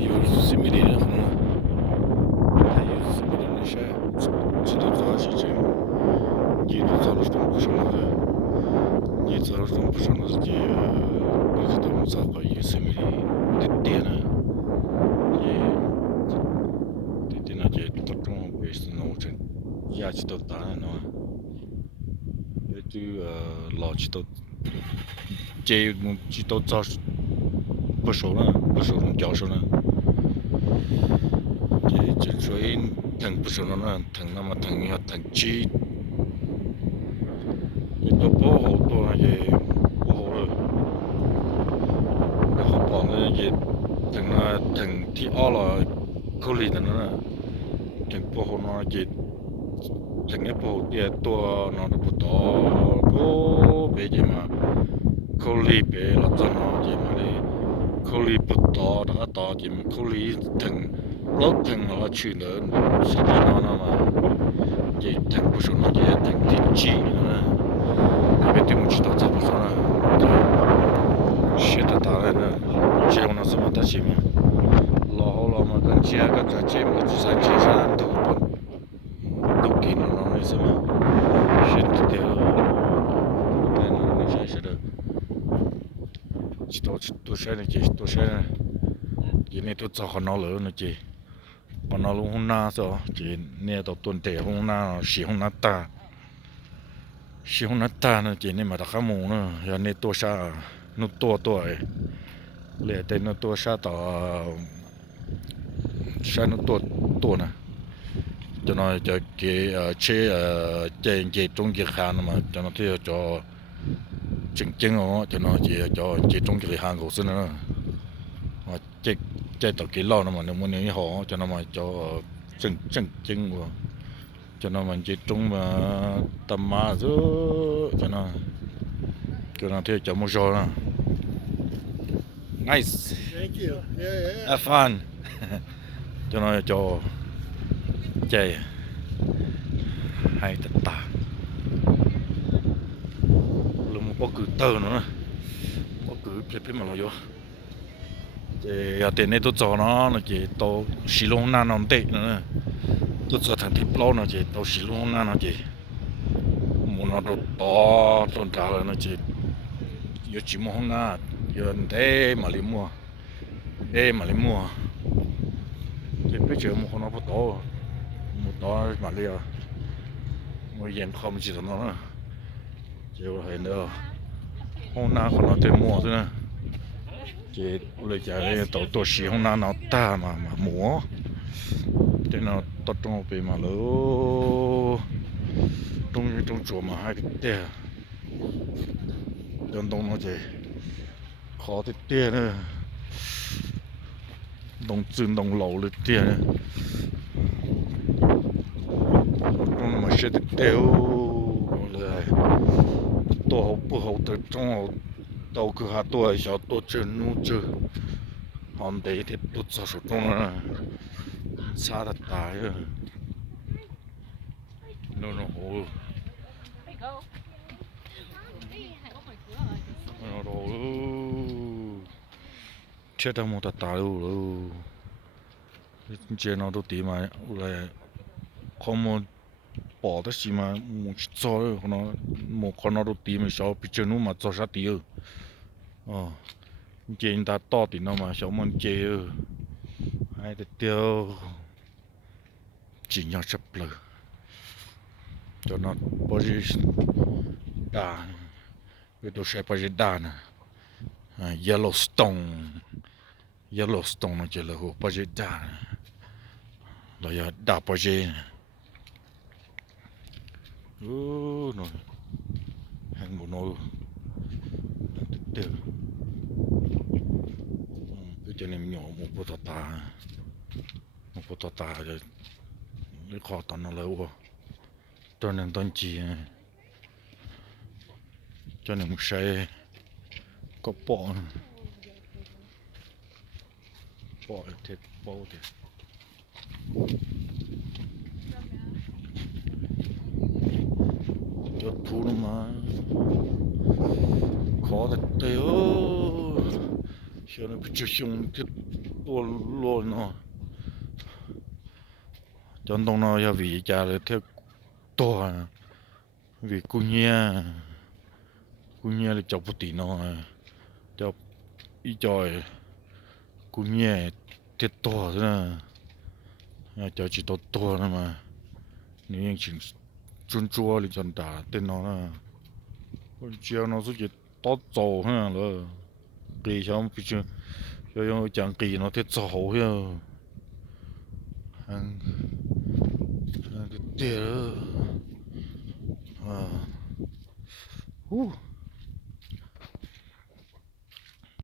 юзмилин юзмилин ещё что-то зачем еду зарождом пошёнады не зарождом пошёнады где музыка юзмилин детена детена где потом есть научен я что-то но это лочто这都早不熟了不熟教授呢这所以等不熟了呢等那么等要等鸡这都不好多那些不好了然后把那些等那等ที่อ้อ了เขาลีนั่นน่ะถึงพวกน้อยจิตถึงไอ้พวกเตี้ยตัวนอนบ่ตอโอ้เบจิมาเขาลีไปแล้วจังน้อยจิมาเลยเขาลีบ่ตอแล้วก็ตอจิมาเขาลีถึงรถถึงแล้วชื่อเดินสิที่นอนมาจิถึงผู้ชมจิถึงที่จีนะไปถึงมุชตจับซะนะเสียตาเลยนะเจ้าน่ะสมตะชิมรอเรามากันเจียก็จะเจ็บก็จะสักเจียสันตุปนตุกินเนาะนี่สมชิดเดียวแต่นี่ใช่ชิดตัวใช่นี่จิตัวใช่ยินนี่ตัวจะขนเลยนะจิปนลงหุ่นหน้าซะจิเนี่ยตัวต้นเตะหุ่นหน้าสีหุ่นหน้าตาสีหุ่นหน้าตานะจินี่มาตะขมูนะยันนี่ตัวชานุตัวเหลือแต่นุตัวชาต่อชานุตัวนะจะน้อยจะเกเชเจงเกตรงเกคานมาจะน้อยที่จะจริงๆอ๋อจะน้อยจะเกตรงเกคานก็ซึ่งนะว่าเจตเกล้อนะมันมันนี่หอจะน้อยจะจริงว่าจะน้อยมันเจตรงมาตมาซะจะน้อยที่จะมุจอนะNice. Thank you. Yeah. Have fun. จะน้อยจะใจให้ตาลงบ่คือเตอเนาะบ่คือเพิ่นมาแล้วอยู่จะอยากเต้นในตัวจอเนาะจะโตสิลงหน้านอนเตะเนาะตัวจอทางที่ปลอเนาะจะโตสิลงหน้าเนาะจะหมุนเอาต้นตาแล้วเนาะจะอยู่จิมห้องหน้าอยู่เด้มาลิมัวจะไปเจอหมู่คนเอาบ่โตหมู่โตมาเลยบ่เย็นความจิตเนาะเจ้าเห็นเด้อห้องน้าของเราเต็มหมู่ซื่อนะเจ้าเลยจะให้ตัวสีห้องน้าเนาตามาหมู่เจ้าเนาตดตรงไปมาเลยตรงจั่วมาให้เด้อเดินตรงเนาะเจ้ขอเตี้ยๆนะตรงจืนตรงเหลาเลยเตี้ยนะตรงมาเช็ดเตี้ยเลยตัวเขา不好的中好到去下ตัว小ตัวเจนูเจหอมเดยที่ตัวจะสุดตรงนะชาตตายโน่โหchết đâu một tà luôn trên nó đâu tí mà lại không một bỏ tất gì mà một cho nó một con nó đâu tí mà sao bị chơi nó mà cho sát tí trên ta to tí nó mà sao mình chơi hai cái tiêu chỉ nhau chấp lờ cho nó bao giờ đà cái đồ xe bao giờ đà nè Yellowstone nó chỉ là hồ bao giờ đà là ya đà bao giờ nó hàng bộ nó được cái cho nên nhỏ một bộ tata rồi cái kho tao nó lâu cho nên tao chỉ cho nên một xe có bỏ thiệt bỏ thiệt cho thu nó mà khó thật tê ơ cho nó bị chơi xong thiệt lô nó chọn tông nó ya vì cha là theo to vì cú nhia là chọc bút tí nó chọc ý chọi cú nhia theo to thế nè cho chỉ to nữa mà nếu như chỉnh chuyên chua thì chọn đá tên nó nè con chiêu nó sẽ to trâu ha rồi kỳ xong bị chứ cho用讲kỳ nó theo trâu ha anh cái tiền à